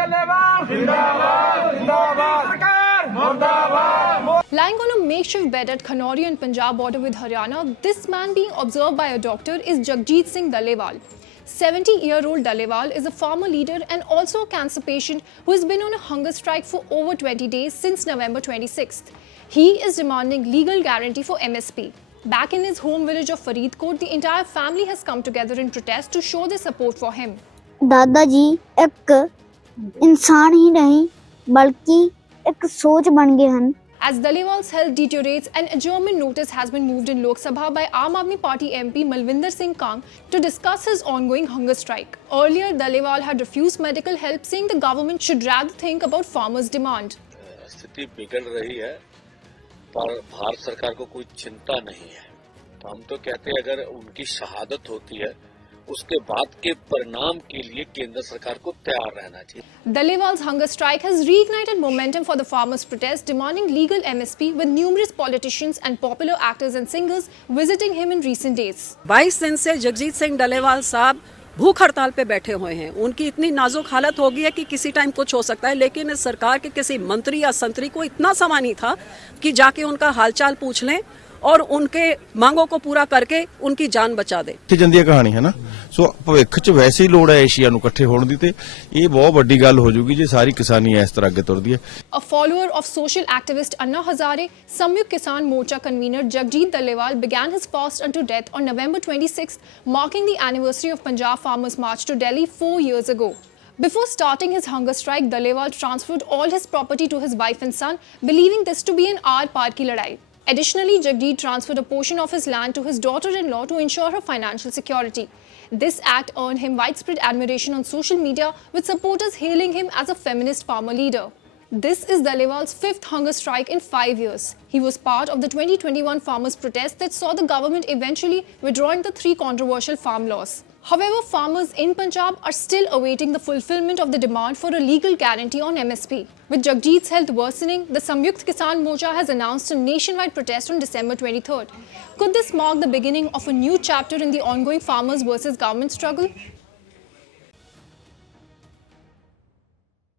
डल्लेवाल जिंदाबाद जिंदाबाद सरकार मुर्दाबाद। Lying on a makeshift bed at Khanori and Punjab border with Haryana, this man being observed by a doctor is Jagjit Singh Dallewal. 70-year-old Dallewal is a farmer leader and also a cancer patient who has been on a hunger strike for over 20 days since November 26th. He is demanding legal guarantee for MSP. Back in his home village of Faridkot, the entire family has come together in protest to show their support for him. दादाजी एक इंसान ही नहीं बल्कि एक सोच बन गए हैं। As Dallewal's health deteriorates, an adjournment notice has been moved in Lok Sabha by Aam Aadmi Party MP Malvinder Singh Kang to discuss his ongoing hunger strike. Earlier, Dallewal had refused medical help, saying the government should rather think about farmers' demand. स्थिति बिगड़ रही है पर भारत सरकार को कोई चिंता नहीं है। तो हम तो कहते हैं अगर उनकी शहादत होती है उसके बाद के परिणाम के लिए केंद्र सरकार को तैयार रहना चाहिए। Dallewal's hunger strike has reignited momentum for the farmers' protest, demanding legal MSP, with numerous politicians and popular actors and singers visiting him in recent days. 22 दिन से जगजीत सिंह डल्लेवाल साहब भूख हड़ताल पे बैठे हुए हैं। उनकी इतनी नाजुक हालत हो गई है कि किसी टाइम कुछ हो सकता है, लेकिन इस सरकार के किसी मंत्री या संतरी को इतना समा नहीं था कि जाके उनका हालचाल पूछ लें और उनके मांगों को पूरा करके उनकी जान बचा दे। ਜਾਂਦੀ ਹੈ ਕਹਾਣੀ ਹੈ ਨਾ। ਸੋ ਭਵਿੱਖ 'ਚ ਵੈਸੇ ਹੀ ਲੋੜ ਹੈ ਏਸ਼ੀਆ ਨੂੰ ਇਕੱਠੇ ਹੋਣ ਦੀ ਤੇ ਇਹ ਬਹੁਤ ਵੱਡੀ ਗੱਲ ਹੋ ਜੂਗੀ ਜੇ ਸਾਰੀ ਕਿਸਾਨੀ ਇਸ ਤਰ੍ਹਾਂ ਅੱਗੇ ਤੁਰਦੀ ਹੈ। A follower of social activist Anna Hazare, Samyukt Kisan Morcha convener Jagjit Dallewal began his fast unto death on November 26th, marking the anniversary of Punjab Farmers' March to Delhi 4 years ago. Before starting his hunger strike, Dallewal transferred all his property to his wife and son, believing this to be an aar-paar ki ladai. Additionally, Jagjit transferred a portion of his land to his daughter-in-law to ensure her financial security. This act earned him widespread admiration on social media, with supporters hailing him as a feminist farmer leader. This is Dallewal's 5th hunger strike in 5 years. He was part of the 2021 farmers' protest that saw the government eventually withdrawing the 3 controversial farm laws. However, farmers in Punjab are still awaiting the fulfillment of the demand for a legal guarantee on MSP. With Jagjit's health worsening, the Samyukt Kisan Morcha has announced a nationwide protest on December 23rd. Could this mark the beginning of a new chapter in the ongoing farmers versus government struggle?